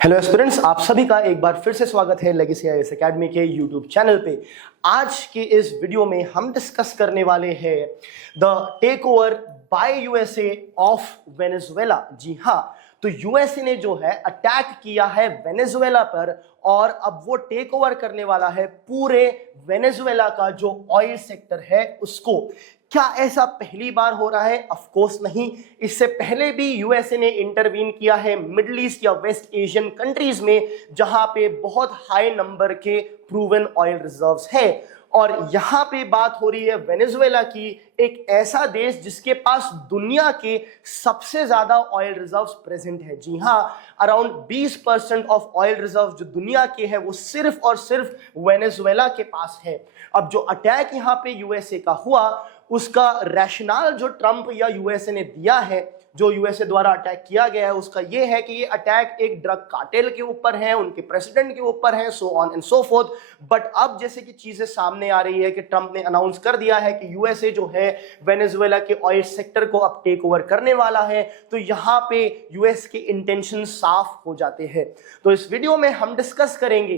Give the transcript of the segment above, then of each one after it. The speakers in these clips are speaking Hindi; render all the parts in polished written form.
हेलो एस्पिरेंट्स, आप सभी का एक बार फिर से स्वागत है लेगेसी आईएएस एकेडमी के यूट्यूब चैनल पे। आज के इस वीडियो में हम डिस्कस करने वाले हैं the take over by USA of Venezuela. जी हाँ, तो यूएसए ने जो है अटैक किया है वेनेजुएला पर और अब वो टेक ओवर करने वाला है पूरे वेनेजुएला का जो ऑयल सेक्टर है उसको। क्या ऐसा पहली बार हो रहा है? ऑफ कोर्स नहीं। इससे पहले भी यूएसए ने इंटरवीन किया है मिडिल ईस्ट या वेस्ट एशियन कंट्रीज में जहां पे बहुत हाई नंबर के प्रूवन ऑयल रिजर्व्स है। और यहां पे बात हो रही है वेनेजुएला की, एक ऐसा देश जिसके पास दुनिया के सबसे ज्यादा ऑयल रिजर्व्स प्रेजेंट है। जी हां, अराउंड 20% ऑफ ऑयल रिजर्व जो दुनिया के हैं वो सिर्फ और सिर्फ वेनेजुएला के पास है। अब जो अटैक यहां पे यूएसए का हुआ उसका रैशनल जो ट्रंप या यूएसए ने दिया है, जो यूएसए द्वारा अटैक किया गया है, उसका ये है कि ये अटैक एक ड्रग कार्टेल के ऊपर है, उनके प्रेसिडेंट के ऊपर है, so on and so fourth. But अब जैसे कि चीजें सामने आ रही है कि ट्रंप ने अनाउंस कर दिया है कि यूएसए जो है वेनेजुएला के ऑयल सेक्टर को अब टेक ओवर करने वाला है, तो यहां पे यूएस के इंटेंशन साफ हो जाते हैं। तो इस वीडियो में हम डिस्कस करेंगे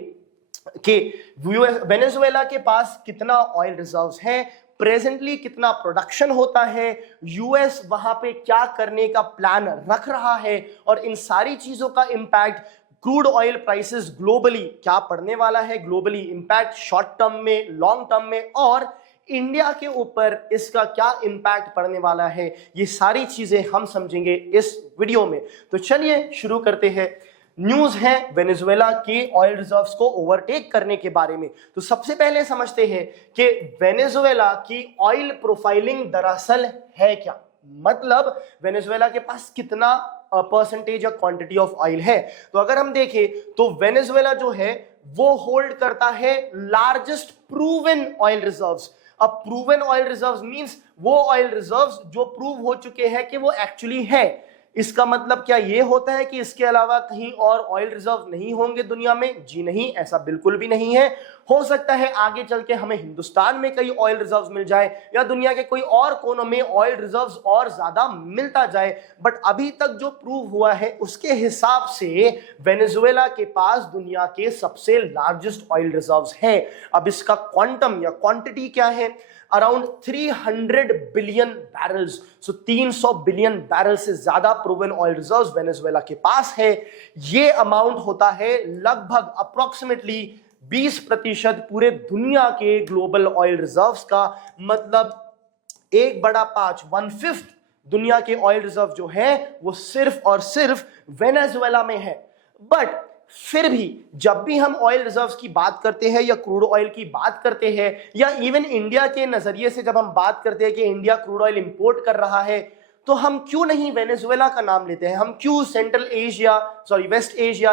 कि वेनेजुएला के पास कितना ऑयल रिजर्व्स है, प्रेजेंटली कितना प्रोडक्शन होता है, यूएस वहां पे क्या करने का प्लान रख रहा है और इन सारी चीजों का impact crude oil prices globally क्या पड़ने वाला है, ग्लोबली इंपैक्ट शॉर्ट टर्म में, लॉन्ग टर्म में, और इंडिया के ऊपर इसका क्या इंपैक्ट पड़ने वाला है, ये सारी चीजें हम समझेंगे इस वीडियो में। तो चलिए शुरू करते हैं। न्यूज है वेनेजुएला के ऑयल रिजर्व्स को ओवरटेक करने के बारे में। तो सबसे पहले समझते हैं कि वेनेजुएला की ऑयल प्रोफाइलिंग दरअसल है क्या, मतलब वेनेजुएला के पास कितना परसेंटेज या क्वांटिटी ऑफ ऑयल है। तो अगर हम देखें तो वेनेजुएला जो है वो होल्ड करता है लार्जेस्ट प्रूवन ऑयल रिजर्व्स। अब प्रूवन ऑयल रिजर्व्स मींस वो ऑयल रिजर्व्स जो प्रूव हो चुके हैं कि वो एक्चुअली है। इसका मतलब क्या ये होता है कि इसके अलावा कहीं और ऑयल रिजर्व नहीं होंगे दुनिया में? जी नहीं, ऐसा बिल्कुल भी नहीं है। हो सकता है आगे चल के हमें हिंदुस्तान में कई ऑयल रिजर्व्स मिल जाए या दुनिया के कोई और कोनों में ऑयल रिजर्व्स और ज्यादा मिलता जाए, बट अभी तक जो प्रूव हुआ है उसके हिसाब से वेनेजुएला के पास दुनिया के सबसे लार्जेस्ट ऑयल रिजर्व्स है। अब इसका क्वांटम या क्वांटिटी क्या है? अराउंड 300 बिलियन बैरल्स, सो 300 बिलियन बैरल से ज्यादा प्रूवन ऑयल रिजर्व्स वेनेजुएला के पास है। ये अमाउंट होता है लगभग अप्रोक्सीमेटली 20% पूरे दुनिया के ग्लोबल ऑयल रिजर्व्स का, मतलब 1/5, 1/5 दुनिया के ऑयल रिजर्व जो है वो सिर्फ और सिर्फ वेनेजुएला में है। बट फिर भी जब भी हम ऑयल रिजर्व्स की बात करते हैं या क्रूड ऑयल की बात करते हैं या इवन इंडिया के नजरिए से जब हम बात करते हैं कि इंडिया क्रूड ऑयल इंपोर्ट कर रहा है, तो हम क्यों नहीं वेनेजुएला का नाम लेते हैं? हम क्यों सेंट्रल एशिया, वेस्ट एशिया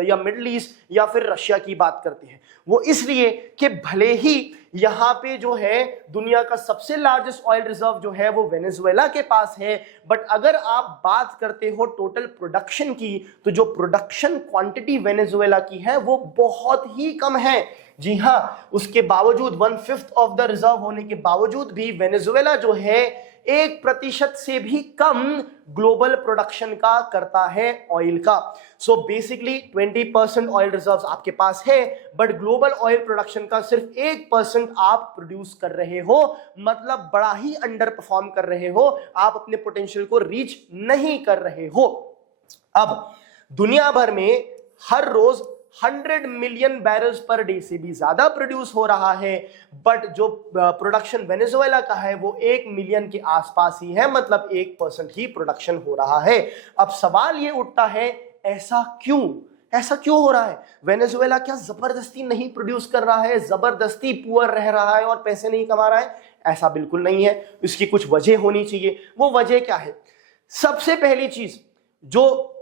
या मिडिल ईस्ट या फिर रशिया की बात करते हैं? वो इसलिए कि भले ही यहां पे जो है दुनिया का सबसे लार्जेस्ट ऑयल रिजर्व जो है वो वेनेजुएला के पास है, बट अगर आप बात करते हो टोटल प्रोडक्शन की, तो जो प्रोडक्शन क्वांटिटी वेनेजुएला की है वो बहुत ही कम है। जी हां, उसके बावजूद 1/5 ऑफ द रिजर्व होने के बावजूद भी वेनेजुएला जो है 1% से भी कम ग्लोबल प्रोडक्शन का करता है ऑयल का। सो बेसिकली 20% ऑयल रिजर्व्स आपके पास है, बट ग्लोबल ऑयल प्रोडक्शन का सिर्फ 1% आप प्रोड्यूस कर रहे हो, मतलब बड़ा ही अंडर परफॉर्म कर रहे हो, आप अपने पोटेंशियल को रीच नहीं कर रहे हो। अब दुनिया भर में हर रोज 100 मिलियन बैरल्स पर डे से भी ज्यादा प्रोड्यूस हो रहा है, बट जो प्रोडक्शन वेनेजुएला का है वो 1 मिलियन के आसपास ही है, मतलब 1% ही प्रोडक्शन हो रहा है। अब सवाल ये उठता है, ऐसा क्यों हो रहा है? वेनेजुएला क्या जबरदस्ती नहीं प्रोड्यूस कर रहा है, जबरदस्ती पुअर रह रहा है और पैसे नहीं कमा रहा है? ऐसा बिल्कुल नहीं है। इसकी कुछ वजह होनी चाहिए। वो वजह क्या है? सबसे पहली चीज जो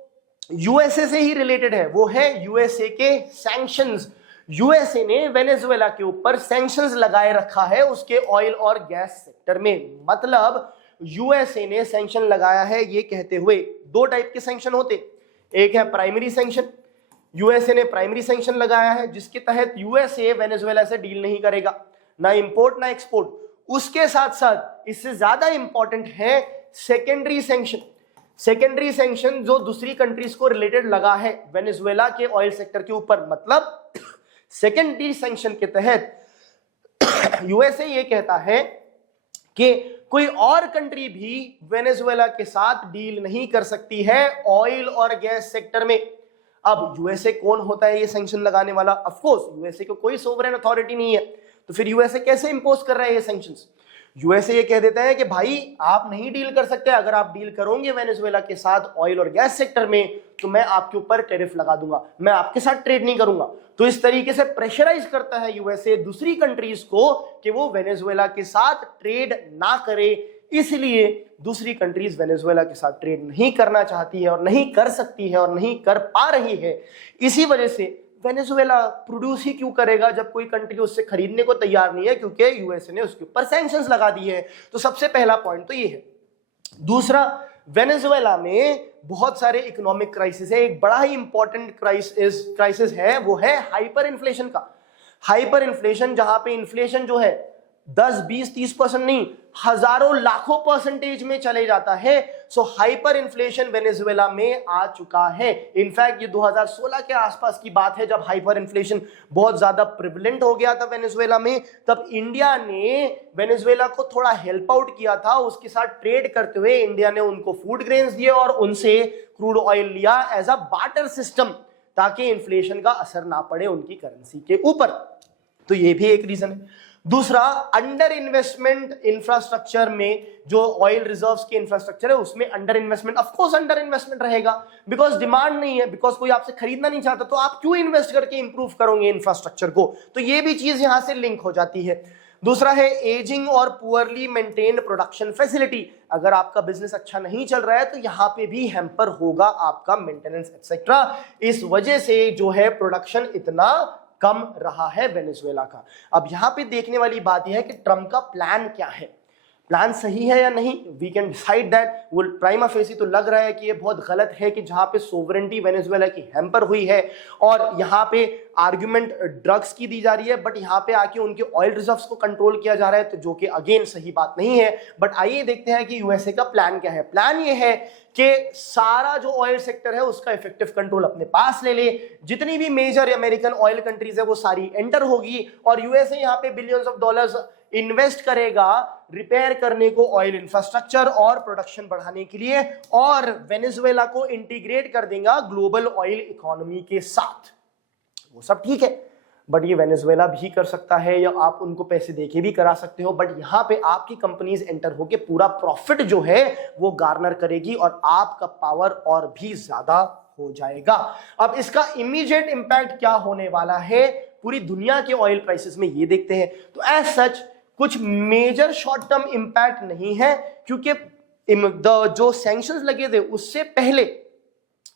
यूएसए से ही रिलेटेड है वो है यूएसए के सैंक्शंस। यूएसए ने वेनेजुएला के ऊपर सैंक्शंस लगाए रखा है उसके ऑयल और गैस सेक्टर में। मतलब यूएसए ने सैंक्शन लगाया है ये कहते हुए, दो टाइप के सैंक्शन होते, एक है प्राइमरी सैंक्शन। यूएसए ने प्राइमरी सैंक्शन लगाया है जिसके तहत यूएसए वेनेजुएला से डील नहीं करेगा, ना इंपोर्ट ना एक्सपोर्ट। उसके साथ साथ इससे ज्यादा इंपॉर्टेंट है सेकेंडरी सैंक्शन। सेकेंडरी सैंक्शन जो दूसरी कंट्रीज को रिलेटेड लगा है वेनेजुएला के ऑयल सेक्टर के ऊपर, मतलब सेकेंडरी सैंक्शन के तहत यूएसए ये कहता है कि कोई और कंट्री भी वेनेजुएला के साथ डील नहीं कर सकती है ऑयल और गैस सेक्टर में। अब यूएसए कौन होता है ये सैंक्शन लगाने वाला? ऑफ कोर्स यूएसए को कोई सोवरेन अथॉरिटी नहीं है, तो फिर यूएसए कैसे इंपोज कर रहा है ये सैंक्शंस? यूएसए ये कह देता है कि भाई आप नहीं डील कर सकते, अगर आप डील करोगे वेनेजुएला के साथ ऑयल और गैस सेक्टर में तो मैं आपके ऊपर टैरिफ लगा दूंगा, मैं आपके साथ ट्रेड नहीं करूंगा। तो इस तरीके से प्रेशराइज करता है यूएसए दूसरी कंट्रीज को कि वो वेनेजुएला के साथ ट्रेड ना करे, इसलिए दूसरी कंट्रीज वेनेजुएला के साथ ट्रेड नहीं करना चाहती है और नहीं कर सकती है और नहीं कर पा रही है। इसी वजह से वेनेजुएला प्रोड्यूस ही क्यों करेगा जब कोई कंट्री उससे खरीदने को तैयार नहीं है, क्योंकि यूएसए ने उसके ऊपर सैंक्शंस लगा दी है। तो सबसे पहला पॉइंट तो ये है। दूसरा, वेनेजुएला में बहुत सारे इकोनॉमिक क्राइसिस है। एक बड़ा ही इंपॉर्टेंट क्राइसिस है, वो है हाइपर इन्फ्लेशन का। हाइपर इन्फ्लेशन, जहां पे इन्फ्लेशन जो है 10, 20, 30% नहीं, हजारों लाखों परसेंटेज में चले जाता है। सो हाइपर इन्फ्लेशन वेनेजुएला में आ चुका है। इनफैक्ट ये 2016 के आसपास की बात है जब हाइपर इन्फ्लेशन बहुत ज्यादा प्रिवलेंट हो गया था वेनेजुएला में। तब इंडिया ने वेनेजुएला को थोड़ा हेल्प आउट किया था, उसके साथ ट्रेड करते हुए इंडिया ने उनको फूड ग्रेन्स दिए और उनसे क्रूड ऑयल लिया एज अ बार्टर सिस्टम, ताकि इन्फ्लेशन का असर ना पड़े उनकी करेंसी के ऊपर। तो ये भी एक रीजन है। दूसरा, अंडर इन्वेस्टमेंट इंफ्रास्ट्रक्चर में, जो ऑयल रिजर्व्स के इंफ्रास्ट्रक्चर है उसमें under investment, of course under investment रहेगा, बिकॉज डिमांड नहीं है, बिकॉज कोई आपसे खरीदना नहीं चाहता, तो आप क्यों इन्वेस्ट करके इंप्रूव करोगे इंफ्रास्ट्रक्चर को? तो ये भी चीज यहां से लिंक हो जाती है। दूसरा है एजिंग और पुअरली मेंटेन्ड प्रोडक्शन फैसिलिटी। अगर आपका बिजनेस अच्छा नहीं चल रहा है तो यहां पे भी हैम्पर होगा आपका मेंटेनेंस एक्सेट्रा। इस वजह से जो है प्रोडक्शन इतना कम रहा है वेनेजुएला का। अब यहां पे देखने वाली बात यह है कि ट्रम्प का प्लान क्या है, प्लान सही है या नहीं, वी कैन डिसाइड दैट। वो प्राइमा फेसी तो लग रहा है कि ये बहुत गलत है कि जहां पे सोवरेंटी वेनेजुएला की हैम्पर हुई है और यहां पे आर्गुमेंट ड्रग्स की दी जा रही है, बट यहां पे आके उनके ऑयल रिजर्व्स को कंट्रोल किया जा रहा है, तो जो कि अगेन सही बात नहीं है। बट आइए देखते हैं कि यूएसए का प्लान क्या है। प्लान ये है कि सारा जो ऑयल सेक्टर है उसका इफेक्टिव कंट्रोल अपने पास ले ले, जितनी भी मेजर अमेरिकन ऑयल कंट्रीज है वो सारी एंटर होगी और यूएसए यहां पे बिलियंस ऑफ डॉलर्स इन्वेस्ट करेगा रिपेयर करने को, ऑयल इंफ्रास्ट्रक्चर और प्रोडक्शन बढ़ाने के लिए, और वेनेजुएला को इंटीग्रेट कर देगा ग्लोबल ऑयल इकोनॉमी के साथ। वो सब ठीक है, बट ये वेनेजुएला भी कर सकता है या आप उनको पैसे देके भी करा सकते हो, बट यहां पे आपकी कंपनीज एंटर होके पूरा प्रॉफिट जो है वो गार्नर करेगी और आपका पावर और भी ज्यादा हो जाएगा। अब इसका इमीडिएट इंपैक्ट क्या होने वाला है पूरी दुनिया के ऑयल प्राइसेस में, ये देखते हैं। तो एज सच कुछ मेजर शॉर्ट टर्म इंपैक्ट नहीं है, क्योंकि जो सैंक्शंस लगे थे उससे पहले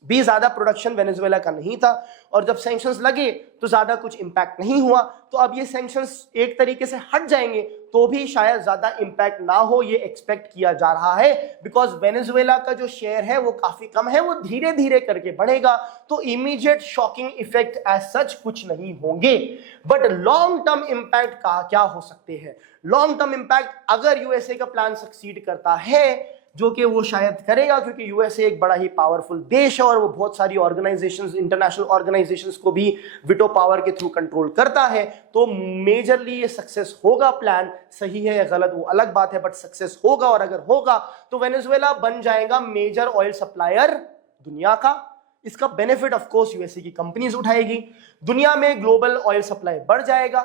भी ज्यादा प्रोडक्शन वेनेजुएला का नहीं था, और जब सैंक्शंस लगे तो ज्यादा कुछ इंपैक्ट नहीं हुआ। तो अब ये सैंक्शंस एक तरीके से हट जाएंगे तो भी शायद ज्यादा इंपैक्ट ना हो, ये एक्सपेक्ट किया जा रहा है, बिकॉज वेनेजुएला का जो शेयर है वो काफी कम है, वो धीरे धीरे करके बढ़ेगा। तो immediate shocking effect as such कुछ नहीं होंगे, बट लॉन्ग टर्म इंपैक्ट का क्या हो सकते हैं? लॉन्ग टर्म इंपैक्ट, अगर यूएसए का प्लान सक्सीड करता है, जो कि वो शायद करेगा क्योंकि यूएसए एक बड़ा ही पावरफुल देश है और वो बहुत सारी ऑर्गेनाइजेशंस, इंटरनेशनल ऑर्गेनाइजेशंस को भी विटो पावर के थ्रू कंट्रोल करता है, तो मेजरली ये सक्सेस होगा। प्लान सही है या गलत वो अलग बात है, बट सक्सेस होगा, और अगर होगा तो वेनेजुएला बन जाएगा मेजर ऑयल सप्लायर दुनिया का। इसका बेनिफिट ऑफ कोर्स यूएसए की कंपनीज उठाएगी, दुनिया में ग्लोबल ऑयल सप्लाई बढ़ जाएगा,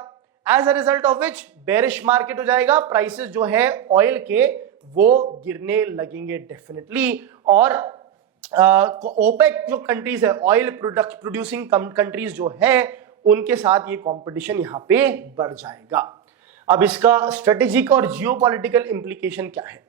as a result of which bearish market हो जाएगा, प्राइसेस जो है ऑयल के वो गिरने लगेंगे डेफिनेटली, और ओपेक जो कंट्रीज है, ऑयल प्रोड्यूसिंग कंट्रीज जो है, उनके साथ ये कंपटीशन यहां पे बढ़ जाएगा। अब इसका स्ट्रेटेजिक और जियोपॉलिटिकल इंप्लीकेशन क्या है?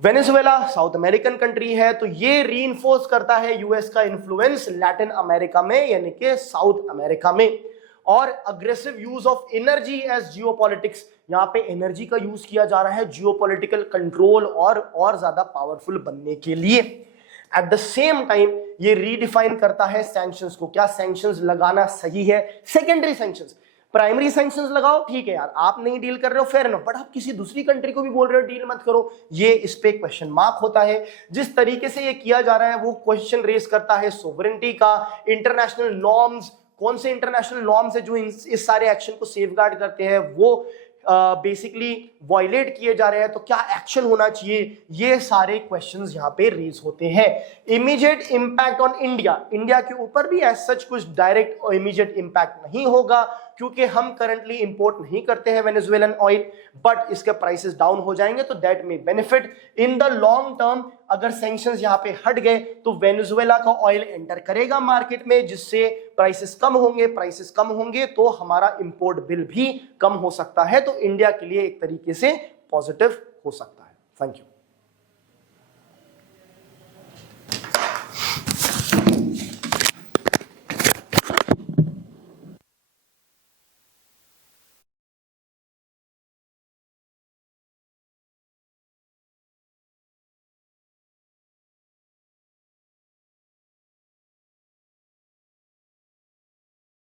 वेनेजुएला साउथ अमेरिकन कंट्री है, तो ये रीइंफोर्स करता है यूएस का इन्फ्लुएंस लैटिन अमेरिका में, यानी कि साउथ अमेरिका में, और aggressive use of energy as geopolitics, यहां पे एनर्जी का यूज किया जा रहा है जियोपॉलिटिकल कंट्रोल और ज्यादा पावरफुल बनने के लिए। एट द सेम टाइम ये रीडिफाइन करता है सैंक्शंस को, क्या सैंक्शंस लगाना सही है? सेकेंडरी सैंक्शंस, प्राइमरी सैंक्शंस लगाओ, ठीक है यार, आप नहीं डील कर रहे हो, फेयर इनफ, बट आप किसी दूसरी कंट्री को भी बोल रहे हो डील मत करो, ये इस पे क्वेश्चन मार्क होता है। जिस तरीके से ये किया जा रहा है वो क्वेश्चन रेस करता है सोवरेनिटी का, इंटरनेशनल नॉर्म्स, कौन से इंटरनेशनल नॉर्म्स है जो इस सारे एक्शन को सेफगार्ड करते हैं, वो बेसिकली वॉयलेट किए जा रहे हैं, तो क्या एक्शन होना चाहिए, ये सारे क्वेश्चंस यहां पे रेज होते हैं। Immediate impact on India, India के ऊपर भी एज सच कुछ डायरेक्ट और इमीडिएट इंपैक्ट नहीं होगा, क्योंकि हम करंटली इंपोर्ट नहीं करते हैं वेनेजुएलन ऑयल, बट इसके प्राइसेस डाउन हो जाएंगे तो दैट में benefit in the long term. अगर सैंक्शंस यहां पे हट गए तो वेनेजुएला का ऑयल एंटर करेगा मार्केट में, जिससे प्राइसेस कम होंगे तो हमारा इंपोर्ट बिल भी कम हो सकता है, तो इंडिया के लिए एक तरीके से पॉजिटिव हो सकता है। Thank you.